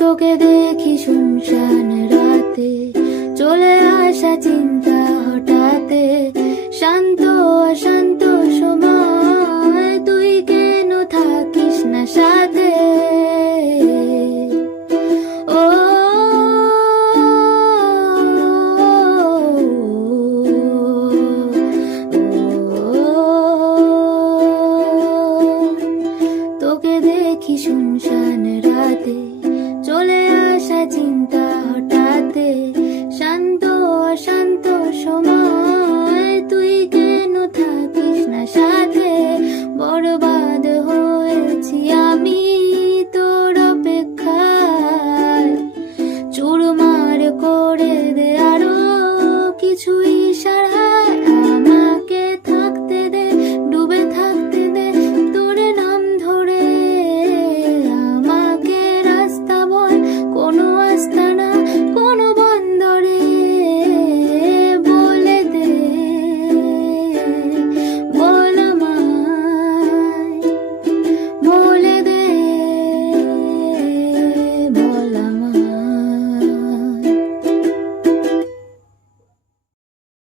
তোকে দেখি শুনশান রাতে, চলে আসা চিন্তা হঠাতে, শান্ত অশান্ত সময় তুই কেন থাকিস না সাথে।